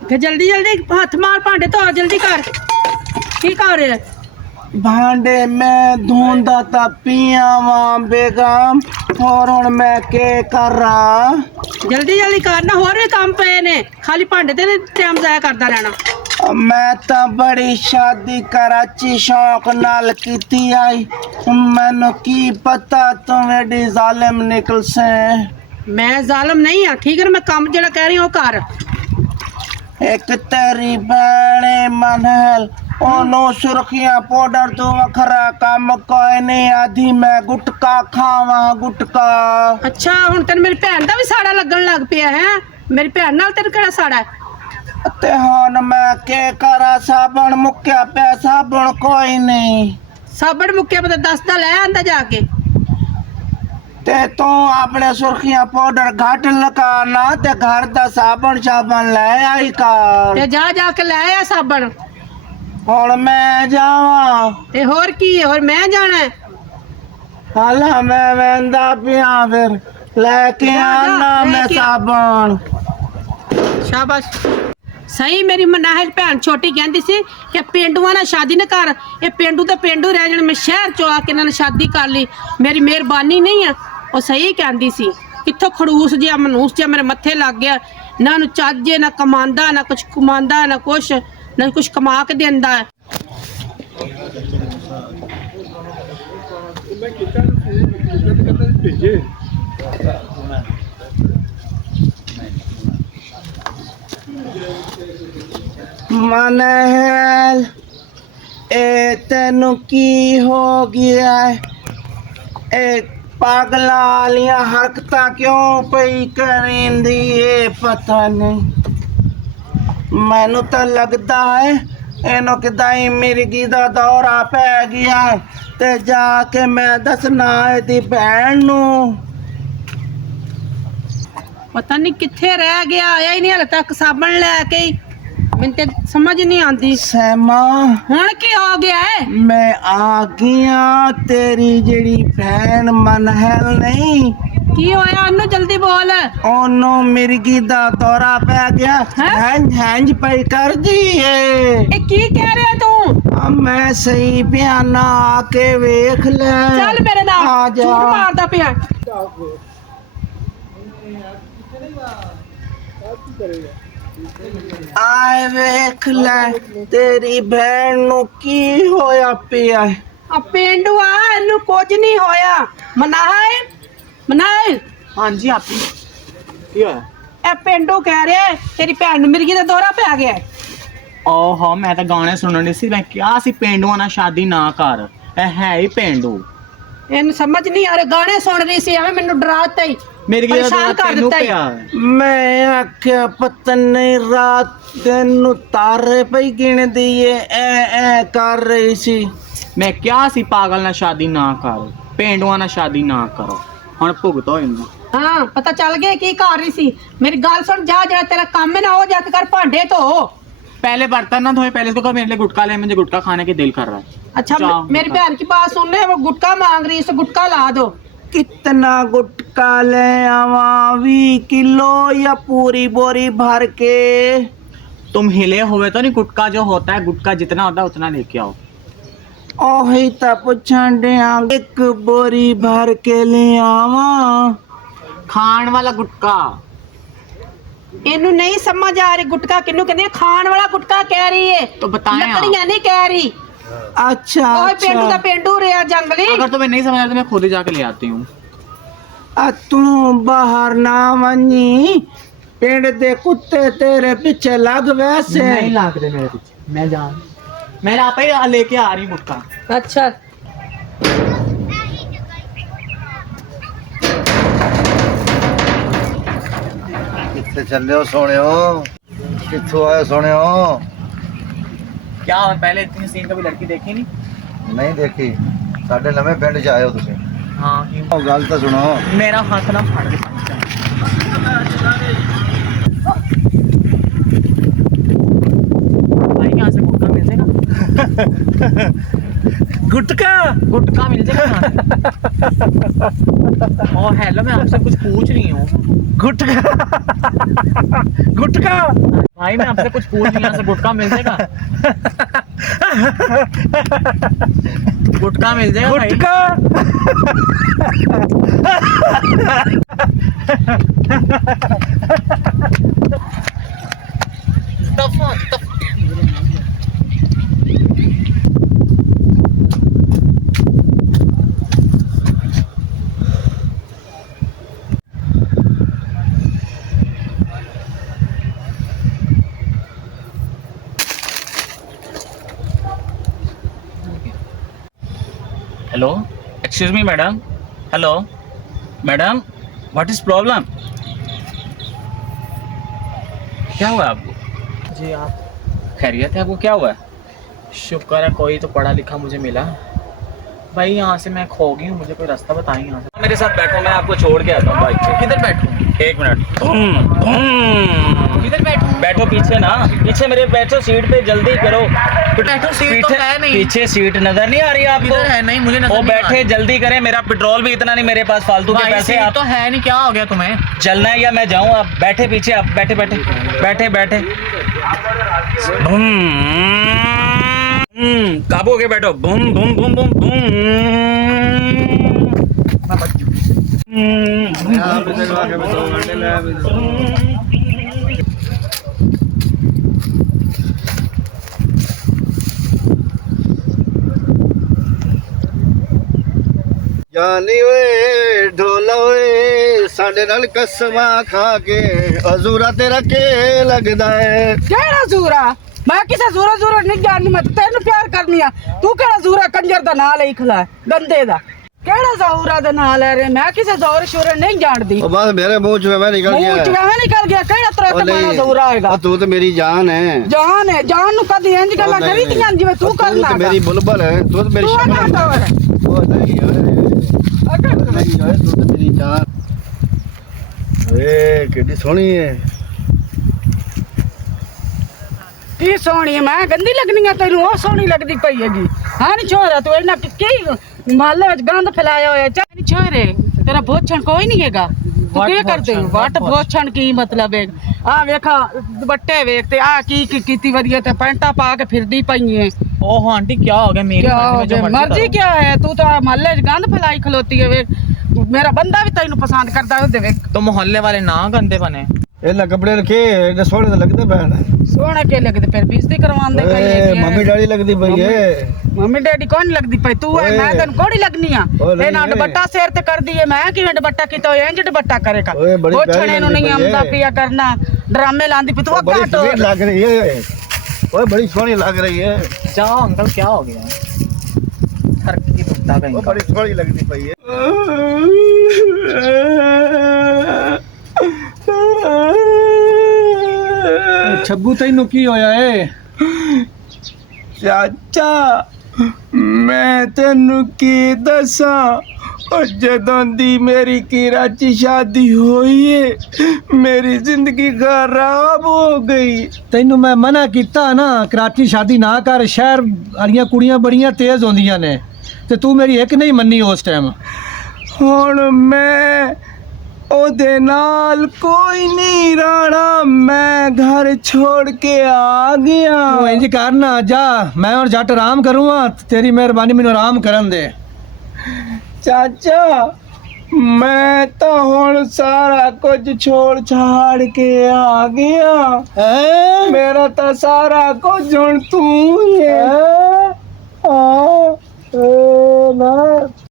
फिर जल्दी जल्दी हाथ मार भांडे तो जल्दी कर की कर रहे भांडे मैं धोंदा ता पिया वां बेगम और हुण मैं के कर रहा जल्दी जल्दी करना होर भी काम पे ने खाली भांडे ते टाइम जाया करदा रहना मैं तो बड़ी शादी कराची शौक नाल कीती आई मैनू की पता तुम एडी जालिम निकल से मैं जालिम नहीं हाँ ठीक है मैं काम जेड़ा कह रही हूँ कर एक तेरी भैने मनहल ओनो सुर्खियां पाउडर तो वखरा काम कोई नहीं आधी मैं गुटका खावा गुटका अच्छा हुण तेन मेरी भैन दा भी साड़ा लगन लग पिया है मेरी भैन नाल तेन केड़ा साड़ा ते हुण मैं के करा साबण मुक्या पे साबण कोई नहीं साबण मुक्या पता दसदा ले आंदा जाके ते तू अपने सुर्खियां पाउडर घट लगाना ते घर दा साबण साबण ले आई कर ते जा जाके ले आ साबण हुण मैं जावां ते होर की होर मैं जाना है हाला मैं वेंदा पिया फिर लेके आना मैं साबण शाबाश सही मेरी मनाहल भैन छोटी कहती सी कि पेंडुआ ना शादी न कर ये पेंडू तो पेंडू रह जाने मैं शहर चो आके इन्होंने शादी कर ली मेरी मेहरबानी नहीं है वो सही कहती सी कित्थों खड़ूस जिहा मनूस जिहा मेरे मत्थे लग गया ना नू चज्ज ना कमांदा ना कुछ कमांदा ना कुछ कमा के देंदा है मनहल ए तेनू की हो गया ए पागला वालियां हरकतां क्यों पई करेंदी ए पता नहीं मैनू तो लगता है इन्हों किदाई मिर्गी दा दौरा पै गया ते जाके मैं दसना एदी भैन नू पता नहीं कित्थे रह गया आया ही नहीं हले तक साबण लैके मैनू ते समझ नहीं आती सैमा हुण की हो गया है मैं आ गया तेरी जेड़ी भैन मनहल नहीं की होया अन्नू जल्दी बोल ओनो मिर्गी दा दौरा पै गया हैंज हैंज पई कर दी ए की कह रहा तू अब मैं सही बयाना आके वेख ले चल मेरे नाल आ जा झूठ मारदा पिया आए वेख ले तेरी भैन नू की होया पिया आ पेंडू आ इन्नू कुछ नहीं होया मनाए हाँ जी आप की होया ए पेंडू कह रहे तेरी भैन नू मिर्गी दा दौरा पै गया है ओहो मैं तो गाने सुनने सी मैं क्या सी पेंडुआ ना शादी ना कर है ही पेंडू इन्नू समझ नहीं आ रहा गाने सुन रही सी हमें मैनू डराता ही मेरी परेशान कर तेनू दिता ही पिया मैं आख्या पता नहीं रात तेनू तारे पई गिन दिए ए कर रही सी मैं क्या सी पागल ना शादी ना कर पेंडुआ ना शादी ना करो हुण भुगतो इन्नू हाँ पता चल गया की कर रही सी मेरी गल सुन जा जरा तेरा काम है ना हो जाके कर भांडे तो पहले बर्तन ना धोए पहले तो कहा मेरे लिए गुटखा ले मुझे गुटखा खाने के दिल कर रहा है अच्छा जाओ, मेरी बहन की बात सुन ले वो गुटका मांग रही है तो गुटका ला दो कितना गुटका ले आवा 20 किलो या पूरी बोरी भर के तुम हिले हुए तो नहीं गुटका जो होता है गुटका जितना होता है उतना लेके आओ ओही ता पुछण दिया एक बोरी भर के ले आवा खान वाला गुटका इन्हू नहीं समझ आ रही गुटका किन्नू कहते हैं खान वाला गुटका कह रही है तो बताएं आप। लकड़ियां नहीं कह रही अच्छा ओए पेंडू दा अच्छा पेंडू रहा जंगली अगर तुम्हें नहीं समझ आता तो मैं खुद ही जाके ले आती हूँ तू बाहर ना वनी पिंड दे कुत्ते तेरे पीछे लग वैसे नहीं लागते मेरे पीछे मैं जान मैं आप ही लेके आ रही हूँ गुटका अच्छा कितने चले हो सोने हो कितों आए सोने हो क्या पहले इतनी सीन कभी लड़की देखी नहीं नहीं देखी साढ़े लम्हे पिंड च आए हो तुम हाँ क्यों गल तो सुनो मेरा हाथ ना फाड़ के भाई यहाँ से गुटका मिल जाएगा गुटका गुटका मिल जाएगा ओ हेलो मैं आपसे कुछ पूछ रही हूँ गुटका गुटका भाई मैं आपसे कुछ पूछ नहीं, यहाँ से गुटखा मिल जाएगा? गुटखा मिल जाएगा भाई? दफा hello, excuse me madam, hello madam, what is problem? क्या हुआ आपको? जी आप खैरियत है? आपको क्या हुआ है? शुक्र है कोई तो पढ़ा लिखा मुझे मिला भाई। यहाँ से मैं खो गई हूँ, मुझे कोई रास्ता बताएं यहाँ से। मेरे साथ बैठो, मैं आपको छोड़ के आता हूँ बाइक पे। किधर बैठूँ? एक मिनट। किधर बैठूँ? बैठो पीछे ना, पीछे मेरे बैठो सीट पे, जल्दी करो। बैठो, सीट तो है नहीं। पीछे सीट नजर नहीं आ रही आपको? किधर है? नहीं मुझे नजर वो नहीं आ बैठे, जल्दी करें, मेरा पेट्रोल भी इतना नहीं मेरे पास, फालतू के भाई, पैसे। सीट आप तो है नहीं, क्या हो गया तुम्हें? चलना है या मैं जाऊँ? आप बैठे पीछे, आप बैठे बैठे बैठे बैठे। काबू होके बैठो। Boom boom boom boom boom. ਜਾਨੀ ਓਏ ਢੋਲਾ ਓਏ ਸਾਡੇ ਨਾਲ ਕਸਮਾਂ ਖਾ ਕੇ ਅਜ਼ੂਰਾ ਤੇਰਾ ਕੇ ਲੱਗਦਾ ਏ। ਕਿਹੜਾ ਜ਼ੂਰਾ? ਮੈਂ ਕਿਸੇ ਜ਼ੂਰਾ ਜ਼ੂਰਾ ਨਹੀਂ ਜਾਣਦੀ, ਮੈਂ ਤਾਂ ਤੈਨੂੰ ਪਿਆਰ ਕਰਨੀ ਆ। ਤੂੰ ਕਿਹੜਾ ਜ਼ੂਰਾ ਕੰਜਰ ਦਾ ਨਾਂ ਲਈ ਖਲਾ ਗੰਦੇ ਦਾ? ਕਿਹੜਾ ਜ਼ੂਰਾ ਦਾ ਨਾਂ ਲੈ ਰਿਹਾ? ਮੈਂ ਕਿਸੇ ਜ਼ੋਰ ਸ਼ੋਰ ਨਹੀਂ ਜਾਣਦੀ। ਉਹ ਬਸ ਮੇਰੇ ਮੂੰਹ ਚੋਂ ਐਵੇਂ ਨਿਕਲ ਗਿਆ। ਮੂੰਹ ਚ ਐਵੇਂ ਨਿਕਲ ਗਿਆ। ਕਿਹੜਾ ਉਹ ਤਰ੍ਹਾਂ ਨਹੀਂ, ਦਾ ਜ਼ੂਰਾ ਹੈਗਾ? ਉਹ ਤੂੰ ਤੇ ਮੇਰੀ ਜਾਨ ਹੈ। ਜਾਨ ਹੈ, ਜਾਨ ਨੂੰ ਕਦੀ ਇੰਜ ਗੱਲਾਂ ਕਰੀ ਦੀਆਂ ਜਿਵੇਂ ਤੂੰ ਕਰਨਾ। ਤੂੰ ਤੇ ਮੇਰੀ ਬੁਲਬੁਲ ਹੈ, ਤੂੰ ਤੇ ਮੇਰੀ ਤੂੰ ਸ਼ਮਨ ਨਾ ਹੈ। ਕਰ। ਉਹ ਨਹੀਂ ਓਏ, ਨਹੀਂ ਓਏ, ਤੂੰ ਤੇ ਮੇਰੀ ਜਾਨ। ਓਏ ਕਿੱਡੀ ਸੋਹਣੀ ਹੈ। ਕੀ ਸੋਹਣੀ ਹੈ? ਮੈਂ ਗੰਦੀ ਲੱਗਣੀ ਆ ਤੈਨੂੰ? ਉਹ ਸੋਹਣੀ ਲੱਗਦੀ ਪਈ ਹੈਗੀ। ਹਾਂ ਨੀ ਛੋਰਾ, ਤੂੰ ਇਹਨਾਂ ਕੀ ਮਹੱਲੇ ਵਿੱਚ ਗੰਦ ਫੈਲਾਇਆ ਹੋਇਆ? ਚਾਹ ਨੀ ਛੋਰੇ, ਤੇਰਾ ਭੋਛਣ ਕੋਈ ਨਹੀਂ ਹੈਗਾ। ਤੂੰ ਕੀ ਕਰਦੇ ਹੋ? ਵੱਟ ਭੋਛਣ ਕੀ ਮਤਲਬ ਹੈ? ਆ ਵੇਖਾ ਦੁਪੱਟੇ ਵੇਖ ਤੇ ਆ ਕੀ ਕੀਤੀ ਵਧੀਆ ਤੇ ਪੈਂਟਾਂ ਪਾ ਕੇ ਫਿਰਦੀ ਪਈ ਏ। ओह आंटी क्या हो गया? मेरी क्या हो मर्जी में जो गया? मर्जी करो। क्या है? तू तो मोहल्ले च गंद फैलाई खलोती है। मेरा बंदा भी तेन पसंद करता है। देख तो मोहल्ले वाले ना गंदे बने। ਇਹਨਾਂ ਕੱਪੜੇ ਰੱਖੇ ਇਹਦੇ ਸੋਹਣੇ ਤਾਂ ਲੱਗਦੇ ਪੈਣ। सोने के लगते फिर बेइज्जती करवांदे ਓਏ ਮੰਮੀ ਡੈਡੀ ਲੱਗਦੀ ਪਈ ਏ। मम्मी डैडी कौन लगती पई? तू है, ओए। मैं तेन कोड़ी लगनी आ। ओ नहीं, ए ना नहीं। दुपट्टा सिर ते कर दिए, मैं किवें दुपट्टा कीता होया? इंज दुपट्टा करेगा। ओए, बड़ी वो प्यारी छणे नु लगदी नहीं पई आंदा है। पिया करना, ड्रामे लांदी पई। तू बड़ी घट स्वीट लग रही है। ओए बड़ी सोहनी लग रही है। जाओ अंकल, क्या हो गया? हर की कुत्ता वो कहीं बड़ी सोहनी लगती पई है। ਛੱਗੂ ਤੈਨੂੰ ਕੀ ਹੋਇਆ ਏ? ਚਾਚਾ ਮੈਂ ਤੈਨੂੰ ਕੀ ਦੱਸਾਂ, ਉਹ ਜਦੋਂ ਦੀ ਮੇਰੀ ਕੀਰਾ 'ਚ ਸ਼ਾਦੀ ਹੋਈ ਏ ਮੇਰੀ ਜ਼ਿੰਦਗੀ ਖਰਾਬ ਹੋ ਗਈ। ਤੈਨੂੰ ਮੈਂ ਮਨਾ ਕੀਤਾ ਨਾ, ਕਰਾਚੀ ਸ਼ਾਦੀ ਨਾ ਕਰ, ਸ਼ਹਿਰ ਵਾਲੀਆਂ ਕੁੜੀਆਂ ਬੜੀਆਂ ਤੇਜ਼ ਹੁੰਦੀਆਂ ਨੇ, ਤੇ ਤੂੰ ਮੇਰੀ ਇੱਕ ਨਹੀਂ ਮੰਨੀ ਉਸ ਟਾਈਮ। ਹੁਣ ਮੈਂ ਉਹਦੇ ਨਾਲ ਕੋਈ ਨਹੀਂ ਰਹਿਣਾ, ਮੈਂ ਘਰ ਛੋੜ ਕੇ ਆ ਗਿਆ। ਤੂੰ ਇੰਜ ਕਰ ਨਾ, ਜਾ, ਮੈਂ ਹੁਣ ਜੱਟ ਆਰਾਮ ਕਰੂੰਗਾ, ਤੇਰੀ ਮਿਹਰਬਾਨੀ ਮੈਨੂੰ ਆਰਾਮ ਕਰਨ ਦੇ। ਚਾਚਾ ਮੈਂ ਤਾਂ ਹੁਣ ਸਾਰਾ ਕੁਝ ਛੋੜ ਛਾੜ ਕੇ ਆ ਗਿਆ। ਹੈਂ? ਮੇਰਾ ਤਾਂ ਸਾਰਾ ਕੁਝ ਹੁਣ ਤੂੰ ਹੀ ਹੈ।